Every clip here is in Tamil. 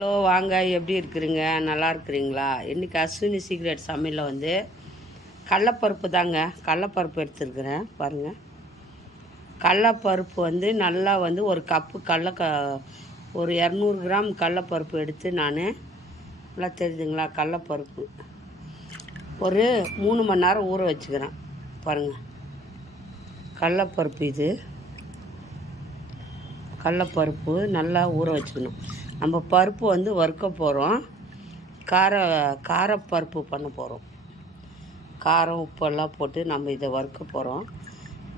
ஹலோ வாங்க, எப்படி இருக்கிறீங்க? நல்லா இருக்கிறீங்களா? இன்றைக்கி அஸ்வினி சீக்ரெட் சமையலில் வந்து கடலப்பருப்பு தாங்க. கடலப்பருப்பு எடுத்துருக்குறேன் பாருங்கள். கடலப்பருப்பு வந்து நல்லா வந்து ஒரு கப்பு ஒரு 200 கிராம் கடலப்பருப்பு எடுத்து நான் நல்லா தெரியுதுங்களா, கடலப்பருப்பு ஒரு 3 மணி நேரம் ஊற வச்சுக்கிறேன் பாருங்கள். கடலப்பருப்பு இது கடலப்பருப்பு நல்லா ஊற வச்சுக்கணும். நம்ம பருப்பு வந்து வறுக்க போகிறோம். காரப்பருப்பு பண்ண போகிறோம். காரம் உப்பெல்லாம் போட்டு நம்ம இதை வறுக்க போகிறோம்.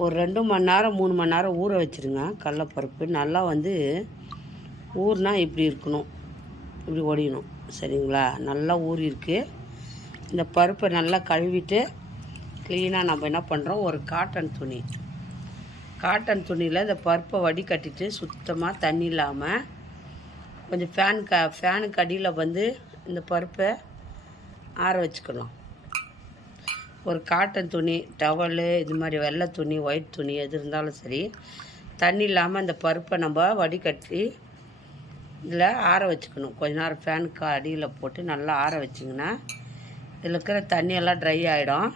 ஒரு 2 மணி நேரம் 3 மணி நேரம் ஊற வச்சுருங்க. கடலப்பருப்பு நல்லா வந்து ஊறினா இப்படி இருக்கணும், இப்படி ஒடியணும். சரிங்களா? நல்லா ஊறிருக்கு. இந்த பருப்பை நல்லா கழுவிட்டு க்ளீனாக நம்ம என்ன பண்ணுறோம், ஒரு காட்டன் துணியில் இந்த பருப்பை வடிகட்டிட்டு சுத்தமாக தண்ணி இல்லாமல் கொஞ்சம் ஃபேனுக்கு அடியில் வந்து இந்த பருப்பை ஆற வச்சுக்கலாம். ஒரு காட்டன் துணி, டவலு, இது மாதிரி வெள்ளை துணி, ஒயிட் துணி எது இருந்தாலும் சரி, தண்ணி இல்லாமல் இந்த பருப்பை நம்ம வடிகட்டி இதில் ஆற வச்சுக்கணும். கொஞ்ச நேரம் ஃபேனுக்கு அடியில் போட்டு நல்லா ஆற வச்சிங்கன்னா இதில் இருக்கிற தண்ணியெல்லாம் ட்ரை ஆகிடும்.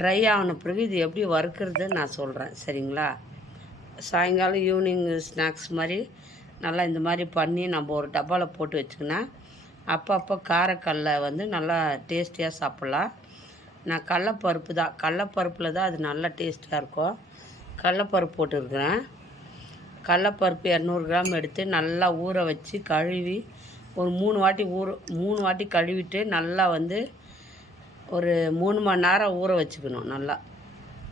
ட்ரை ஆகின பிறகு இது எப்படி வறுக்கிறதுன்னு நான் சொல்கிறேன். சரிங்களா? சாயங்காலம் ஈவினிங் ஸ்நாக்ஸ் மாதிரி நல்லா இந்த மாதிரி பண்ணி நம்ம ஒரு டப்பாவில் போட்டு வச்சுக்கினா அப்பப்போ காரக்கல்லை வந்து நல்லா டேஸ்டியாக சாப்பிட்லாம். நான் கடலப்பருப்பில் தான் அது நல்லா டேஸ்ட்டாக இருக்கும். கடலப்பருப்பு போட்டுருக்குறேன். கடலப்பருப்பு 200 கிராம் எடுத்து நல்லா ஊற வச்சு கழுவி ஒரு 3 வாட்டி கழுவிட்டு நல்லா வந்து ஒரு 3 மணி நேரம் ஊற வச்சுக்கணும். நல்லா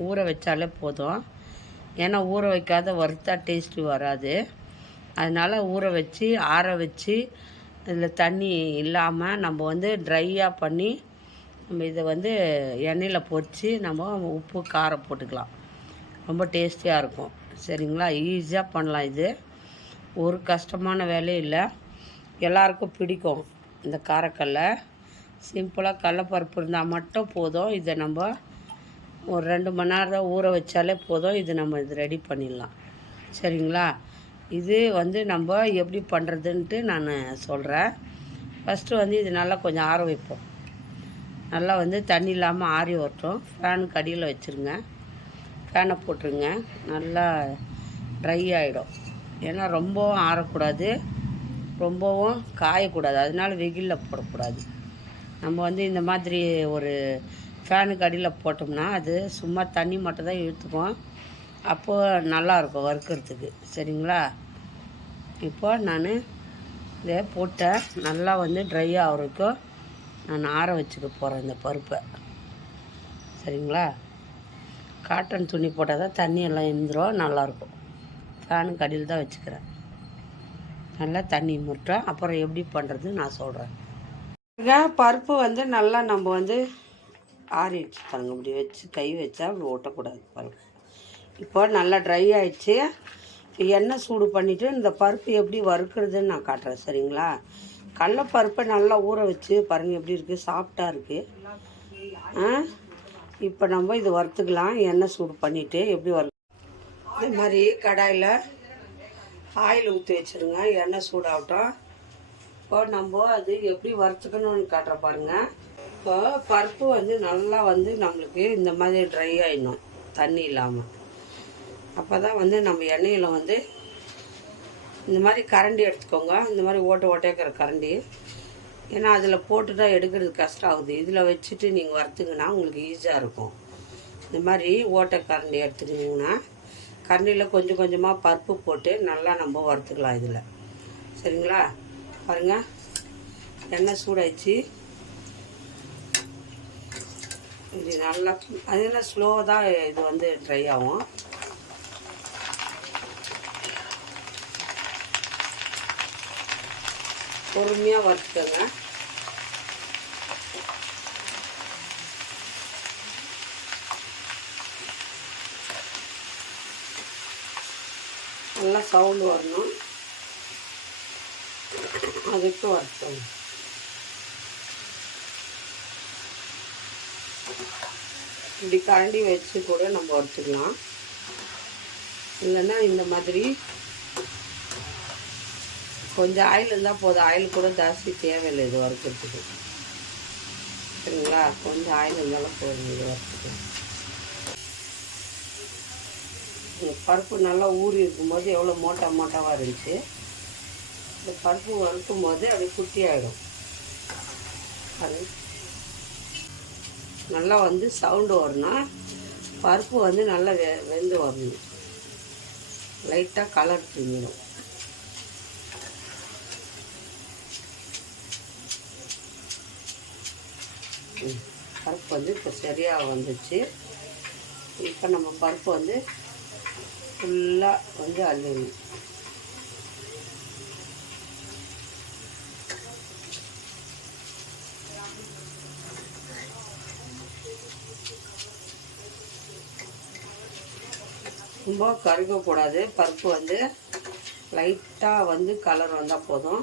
ஊற வச்சாலே போதும். ஏன்னா ஊற வைக்காத வறுத்தா டேஸ்ட்டு வராது. அதனால் ஊற வச்சு ஆற வச்சு இதில் தண்ணி இல்லாமல் நம்ம வந்து ட்ரையாக பண்ணி நம்ம இதை வந்து எண்ணெயில் பொரித்து நம்ம உப்பு காரம் போட்டுக்கலாம். ரொம்ப டேஸ்டியாக இருக்கும். சரிங்களா? ஈஸியாக பண்ணலாம். இது ஒரு கஷ்டமான வேலையும் இல்லை, எல்லாருக்கும் பிடிக்கும். இந்த காரக்கல்லை சிம்பிளாக கடலப்பருப்பு இருந்தால் மட்டும் போதும். இதை நம்ம ஒரு 2 மணி நேரம் ஊற வச்சாலே போதும். இது ரெடி பண்ணிடலாம். சரிங்களா? இது வந்து நம்ம எப்படி பண்ணுறதுன்ட்டு நான் சொல்கிறேன். ஃபஸ்ட்டு வந்து இது நல்லா கொஞ்சம் ஆற வைப்போம். நல்லா வந்து தண்ணி இல்லாமல் ஆறி வரட்டும். ஃபேனுக்கு அடியில் வச்சுருங்க. ஃபேனை போட்டுருங்க. நல்லா ட்ரை ஆகிடும். ஏன்னா ரொம்பவும் ஆறக்கூடாது, ரொம்பவும் காயக்கூடாது. அதனால வெயிலில் போடக்கூடாது. நம்ம வந்து இந்த மாதிரி ஒரு ஃபேனுக்கு அடியில் போட்டோம்னா அது சும்மா தண்ணி மட்டும் தான் இழுத்துக்கும். அப்போது நல்லாயிருக்கும் வறுக்கிறதுக்கு. சரிங்களா? இப்போ நான் இதை போட்டேன். நல்லா வந்து ட்ரை ஆகிறதுக்கும் நான் ஆற வச்சுக்க போகிறேன் இந்த பருப்பை. சரிங்களா? காட்டன் துணி போட்டால் தான் தண்ணி எல்லாம் இருந்துடும், நல்லாயிருக்கும். ஃபேனுக்கு அடியில் தான் வச்சுக்கிறேன். நல்லா தண்ணி முட்டேன். அப்புறம் எப்படி பண்ணுறது நான் சொல்கிறேன். பருப்பு வந்து நல்லா நம்ம வந்து ஆறிடுச்சு பாருங்கள். இப்படி வச்சு கை வச்சா அப்படி ஓட்டக்கூடாது பருப்பு. இப்போ நல்லா ட்ரை ஆகிடுச்சு. எண்ணெய் சூடு பண்ணிவிட்டு இந்த பருப்பு எப்படி வறுக்கிறதுன்னு நான் காட்டுறேன். சரிங்களா? கடலப்பருப்பை நல்லா ஊற வச்சு பாருங்கள் எப்படி இருக்குது, சாஃப்டாக இருக்குது. இப்போ நம்ம இது வறுத்துக்கலாம். எண்ணெய் சூடு பண்ணிவிட்டு எப்படி இது மாதிரி கடாயில் ஆயில் ஊற்றி வச்சுருங்க. எண்ணெய் சூடாகட்டும். இப்போ நம்ம அது எப்படி வறுத்துக்கணும்னு காட்டுற பாருங்கள். இப்போ பருப்பு வந்து நல்லா வந்து நம்மளுக்கு இந்த மாதிரி ட்ரை ஆகிடணும், தண்ணி இல்லாமல். அப்போ தான் வந்து நம்ம எண்ணெயில் வந்து இந்த மாதிரி கரண்டி எடுத்துக்கோங்க. இந்த மாதிரி ஓட்டைக்கிற கரண்டி. ஏன்னா அதில் போட்டு தான் எடுக்கிறது கஷ்டம் ஆகுது. இதில் வச்சுட்டு நீங்கள் வறுத்துங்கன்னா உங்களுக்கு ஈஸியாக இருக்கும். இந்த மாதிரி கரண்டி எடுத்துக்கிட்டிங்கன்னா கரண்டியில் கொஞ்சம் கொஞ்சமாக பருப்பு போட்டு நல்லா நம்ம வறுத்துக்கலாம் இதில். சரிங்களா? பாருங்கள், எண்ணெய் சூடாயிடுச்சு. இது நல்லா அது ஸ்லோவாக தான் இது வந்து ட்ரை ஆகும். பொறுமையாக வறுத்துக்கோங்க. நல்லா சவுண்டு வரணும், அதுக்கு வறுத்தோம். இப்படி கரண்டி வச்சு கூட நம்ம வறுத்துக்கலாம். இல்லைன்னா இந்த மாதிரி கொஞ்சம் ஆயில் இருந்தால் போதும், ஆயில் கூட ஜாஸ்தி தேவையில்லை இது வறுக்கிறதுக்கு. சரிங்களா? கொஞ்சம் ஆயில் இருந்தாலும் போதும் இது வறுத்துக்கு. பருப்பு நல்லா ஊறி இருக்கும்போது எவ்வளோ மோட்டாவாக இருந்துச்சு. இந்த பருப்பு வறுக்கும் போது அப்படியே குட்டி ஆகிடும். அது நல்லா வந்து சவுண்டு வரணும். பருப்பு வந்து நல்லா வெந்து வரணும். லைட்டாக கலர் தூங்கிடும். பருப்பு வந்து இப்போ சரியாக வந்துச்சு. இப்போ நம்ம பருப்பு வந்து ஃபுல்லாக வந்து அள்ளிடணும். ரொம்ப கருகக்கூடாது. பருப்பு வந்து லைட்டாக வந்து கலர் வந்தால் போதும்.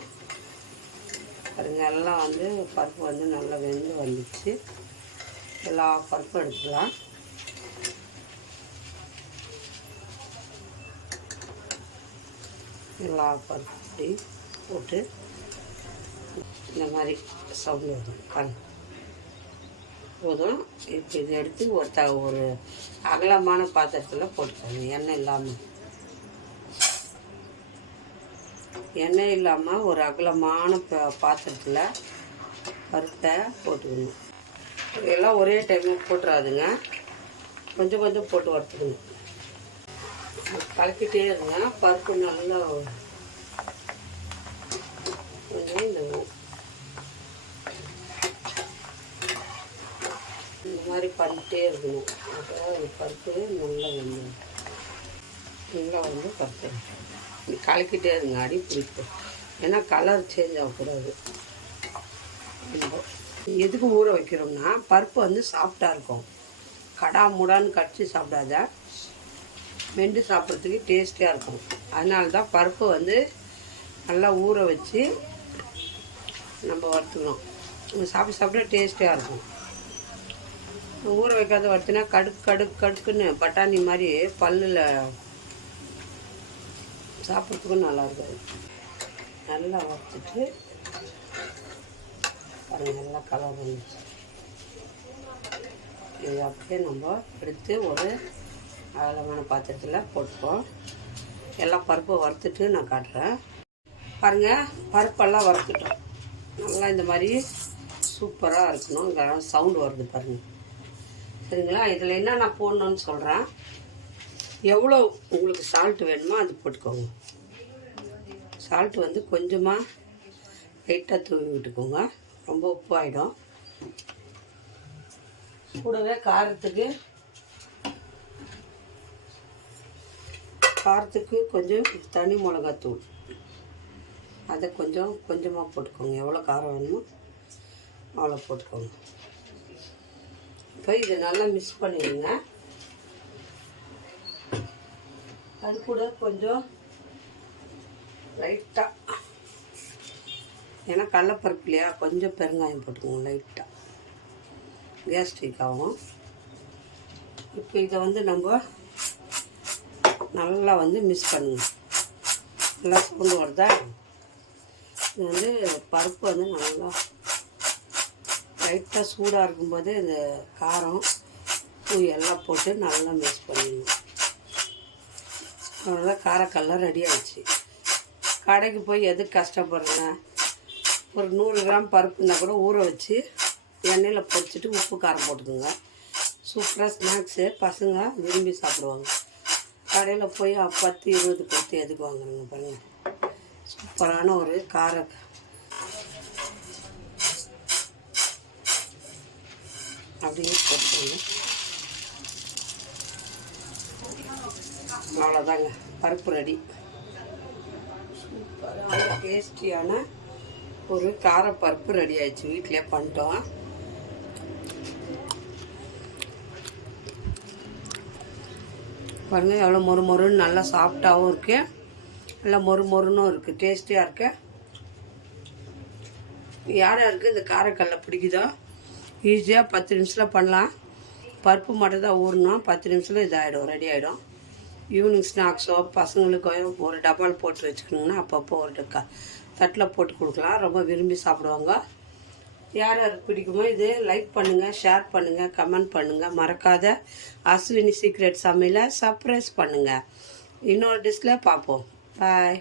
பாருங்க, எல்லாம் வந்து பருப்பு வந்து நல்லா வெந்து வந்துச்சு. எல்லா பருப்பும் எடுத்துக்கலாம். எல்லா பருப்பையும் போட்டு இந்த மாதிரி சவுண்டு வரும். பாருங்க போதும். இப்போ இதை எடுத்து ஒரு அகலமான பாத்திரத்தில் போட்டுக்கோங்க. எண்ணெய் இல்லாமல் ஒரு அகலமான பாத்திரத்தில் பருப்பை போட்டுக்கணும். இதெல்லாம் ஒரே டைமில் போட்டுறாதுங்க, கொஞ்சம் கொஞ்சம் போட்டு வறுத்துக்கணும். கலக்கிட்டே இருங்க. பருப்பு நல்லா இந்த மாதிரி பண்ணிகிட்டே இருக்கணும். அப்போ பருப்பு நல்லா வந்து பருப்பு கலக்கிட்டே இருங்க. அடி பிடிக்கும். ஏன்னா கலர் சேஞ்ச் ஆகக்கூடாது. எதுக்கு ஊற வைக்கிறோம்னா பருப்பு வந்து சாஃப்டாக இருக்கும். கடா முடான்னு கடிச்சு சாப்பிடாத, மெண்டு சாப்பிட்றதுக்கு டேஸ்டியாக இருக்கும். அதனால தான் பருப்பு வந்து நல்லா ஊற வச்சு நம்ம வறுத்துக்கணும். சாப்பிட டேஸ்டியாக இருக்கும். ஊற வைக்காத வறுத்தினா கடுக்குன்னு பட்டாணி மாதிரி பல்லில் சாப்பிட்றதுக்கும் நல்லா இருக்காது. நல்லா வறுத்துட்டு பாருங்கள், நல்லா கலர் வந்துச்சு. இது அப்படியே நம்ம எடுத்து ஒரு அகலமான பாத்திரத்தில் போட்டுப்போம். எல்லா பருப்பும் வறுத்துட்டு நான் காட்டுறேன். பாருங்கள், பருப்பெல்லாம் வறுத்துட்டோம். நல்லா இந்த மாதிரி சூப்பராக இருக்கணும். இங்கே சவுண்டு வருது பாருங்கள். சரிங்களா? இதில் என்ன நான் போடணுன்னு சொல்கிறேன். எவ்வளோ உங்களுக்கு சால்ட்டு வேணுமோ அது போட்டுக்கோங்க. சால்ட்டு வந்து கொஞ்சமாக லைட்டாக தூவி விட்டுக்கோங்க. ரொம்ப உப்பு ஆகிடும். கூடவே காரத்துக்கு கொஞ்சம் தனி மிளகாத்தூள், அதை கொஞ்சமாக போட்டுக்கோங்க. எவ்வளோ காரம் வேணுமோ அவ்வளோ போட்டுக்கோங்க. இப்போ இதை நல்லா மிக்ஸ் பண்ணிடுங்க. அது கூட கொஞ்சம் லைட்டாக, ஏன்னா கடலப்பருப்பு இல்லையா, கொஞ்சம் பெருங்காயம் போட்டுக்கோங்க லைட்டாக, கேஸ்ட்ரிக் ஆகும். இப்போ இதை வந்து நம்ம நல்லா வந்து மிக்ஸ் பண்ணுங்க. நல்லா சவுண்டு வருதா? இது வந்து பருப்பு வந்து நல்லா லைட்டாக சூடாக இருக்கும்போது இந்த காரம் பூ எல்லாம் போட்டு நல்லா மிக்ஸ் பண்ணிடணும். அவ்வளோதான், காரக்கல்லாம் ரெடி ஆகிடுச்சு. கடைக்கு போய் எதுக்கு கஷ்டப்படுறேங்க? ஒரு 100 கிராம் பருப்புனா கூட ஊற வச்சு எண்ணெயில் பொரிச்சிட்டு உப்பு காரம் போட்டுக்கோங்க. சூப்பராக ஸ்நாக்ஸு பசங்க விரும்பி சாப்பிடுவாங்க. கடையில் போய் 10 20 கொடுத்து எதுக்கு வாங்குறேங்க? பாருங்கள், சூப்பரான ஒரு அப்படியே போட்டுக்கோங்க. அவ்வளோதாங்க, பருப்பு ரெடி. சூப்பரான டேஸ்டியான ஒரு காரப்பருப்பு ரெடி ஆயிடுச்சு. வீட்டிலே பண்ணிட்டோம். பாருங்கள் எவ்வளோ மொறுன்னு நல்லா சாஃப்டாகவும் இருக்குது, நல்லா மொறுன்னும் இருக்குது, டேஸ்டியாக இருக்குது. யாருக்கு இந்த காரக்கல்லை பிடிக்குதோ ஈஸியாக 10 நிமிஷத்தில் பண்ணலாம். பருப்பு மட்டும் தான் ஊறணும். 10 நிமிஷத்தில் இதாகிடும், ரெடி ஆகிடும். ஈவினிங் ஸ்நாக்ஸோ பசங்களுக்கோ ஒரு டப்பால் போட்டு வச்சுக்கணுங்கன்னா அப்பப்போ ஒரு தட்டில் போட்டு கொடுக்கலாம். ரொம்ப விரும்பி சாப்பிடுவாங்க. யார் யாருக்கு பிடிக்குமோ இது லைக் பண்ணுங்கள், ஷேர் பண்ணுங்கள், கமெண்ட் பண்ணுங்கள். மறக்காத அஸ்வினி சீக்ரெட் சமையலை சர்ப்ரைஸ் பண்ணுங்கள். இன்னொரு டிஷ்ல பார்ப்போம். பாய்.